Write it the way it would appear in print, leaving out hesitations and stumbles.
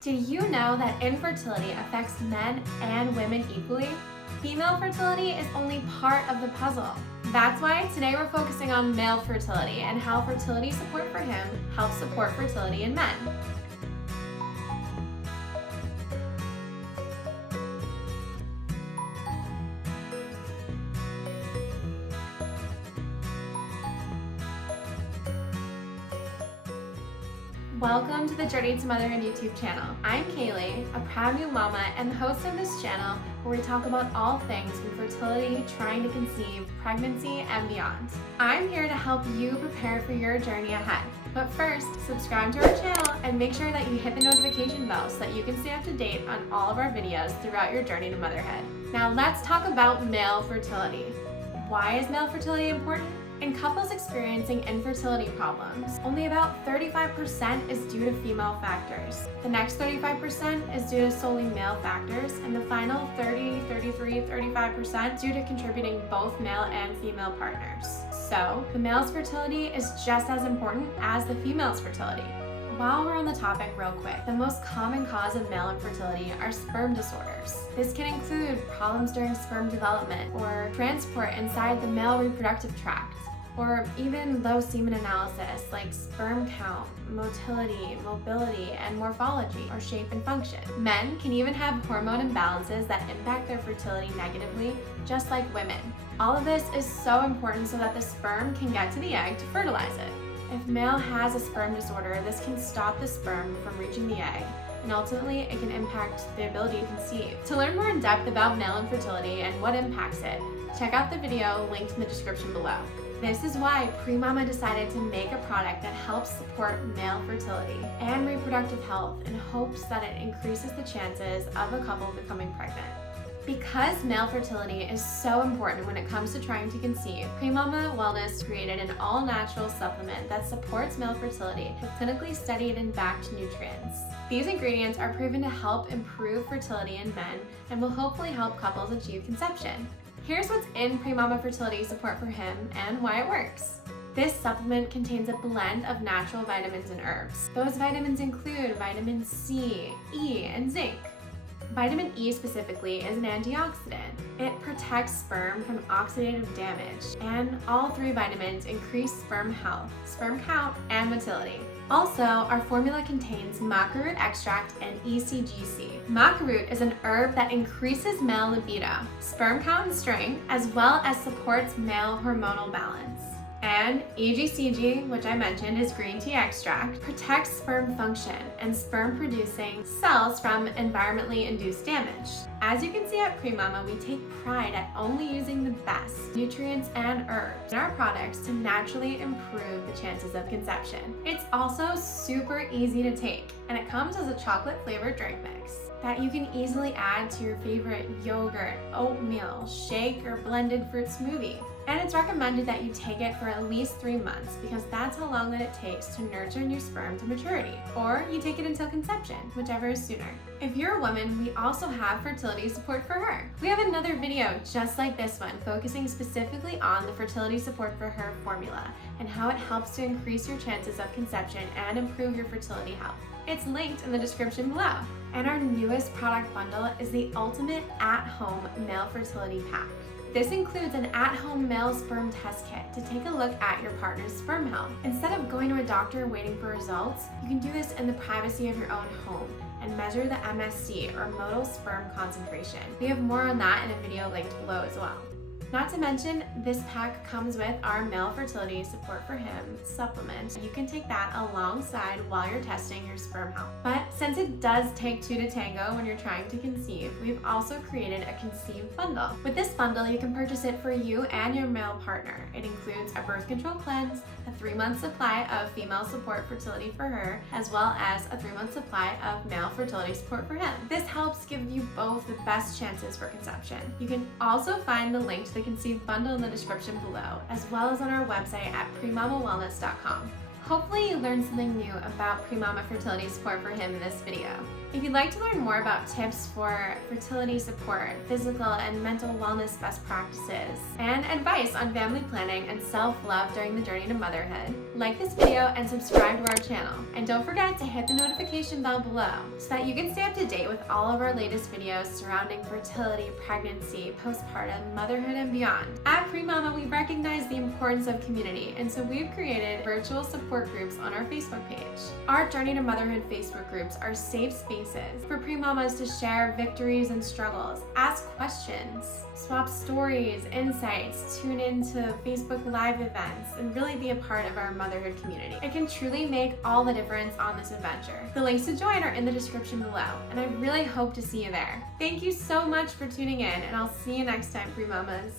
Did you know that infertility affects men and women equally? Female fertility is only part of the puzzle. That's why today we're focusing on male fertility and how fertility support for him helps support fertility in men. Welcome to the Journey to Motherhood YouTube channel. I'm Kaleigh, a proud new mama and the host of this channel where we talk about all things from fertility, trying to conceive, pregnancy, and beyond. I'm here to help you prepare for your journey ahead. But first, subscribe to our channel and make sure that you hit the notification bell so that you can stay up to date on all of our videos throughout your journey to motherhood. Now let's talk about male fertility. Why is male fertility important? In couples experiencing infertility problems, only about 35% is due to female factors. The next 35% is due to solely male factors, and the final 30, 33, 35% due to contributing both male and female partners. So, the male's fertility is just as important as the female's fertility. While we're on the topic real quick, the most common cause of male infertility are sperm disorders. This can include problems during sperm development or transport inside the male reproductive tract, or even low semen analysis like sperm count, motility, mobility, and morphology or shape and function. Men can even have hormone imbalances that impact their fertility negatively, just like women. All of this is so important so that the sperm can get to the egg to fertilize it. If male has a sperm disorder, this can stop the sperm from reaching the egg, and ultimately it can impact the ability to conceive. To learn more in depth about male infertility and what impacts it, check out the video linked in the description below. This is why Premama decided to make a product that helps support male fertility and reproductive health in hopes that it increases the chances of a couple becoming pregnant. Because male fertility is so important when it comes to trying to conceive, Premama Wellness created an all-natural supplement that supports male fertility with clinically studied and backed nutrients. These ingredients are proven to help improve fertility in men and will hopefully help couples achieve conception. Here's what's in Premama Fertility Support for him and why it works. This supplement contains a blend of natural vitamins and herbs. Those vitamins include vitamin C, E, and zinc. Vitamin E specifically is an antioxidant. It protects sperm from oxidative damage, and all three vitamins increase sperm health, sperm count, and motility. Also, our formula contains maca root extract and ECGC. Maca root is an herb that increases male libido, sperm count and strength, as well as supports male hormonal balance. And EGCG, which I mentioned is green tea extract, protects sperm function and sperm-producing cells from environmentally induced damage. As you can see at Premama, we take pride at only using the best nutrients and herbs in our products to naturally improve the chances of conception. It's also super easy to take, and it comes as a chocolate-flavored drink mix that you can easily add to your favorite yogurt, oatmeal, shake, or blended fruit smoothie. And it's recommended that you take it for at least 3 months because that's how long that it takes to nurture new sperm to maturity. Or you take it until conception, whichever is sooner. If you're a woman, we also have fertility support for her. We have another video just like this one focusing specifically on the fertility support for her formula and how it helps to increase your chances of conception and improve your fertility health. It's linked in the description below. And our newest product bundle is the ultimate at-home male fertility pack. This includes an at-home male sperm test kit to take a look at your partner's sperm health. Instead of going to a doctor waiting for results, you can do this in the privacy of your own home and measure the MSC or motile sperm concentration. We have more on that in a video linked below as well. Not to mention, this pack comes with our male fertility support for him supplement. You can take that alongside while you're testing your sperm health. But since it does take two to tango when you're trying to conceive, we've also created a Conceive bundle. With this bundle, you can purchase it for you and your male partner. It includes a birth control cleanse, a 3-month supply of female support fertility for her, as well as a 3-month supply of male fertility support for him. This helps give you both the best chances for conception. You can also find the link to the Conceive bundle in the description below, as well as on our website at premamawellness.com. Hopefully you learned something new about Premama Fertility Support for him in this video. If you'd like to learn more about tips for fertility support, physical and mental wellness best practices, and advice on family planning and self-love during the journey to motherhood, like this video and subscribe to our channel. And don't forget to hit the notification bell below so that you can stay up to date with all of our latest videos surrounding fertility, pregnancy, postpartum, motherhood, and beyond. At Premama, we recognize the importance of community, and so we've created virtual support groups on our Facebook page. Our Journey to Motherhood Facebook groups are safe spaces for premamas to share victories and struggles, ask questions, swap stories, insights, tune into Facebook Live events, and really be a part of our motherhood community. It can truly make all the difference on this adventure. The links to join are in the description below, and I really hope to see you there. Thank you so much for tuning in, and I'll see you next time, premamas.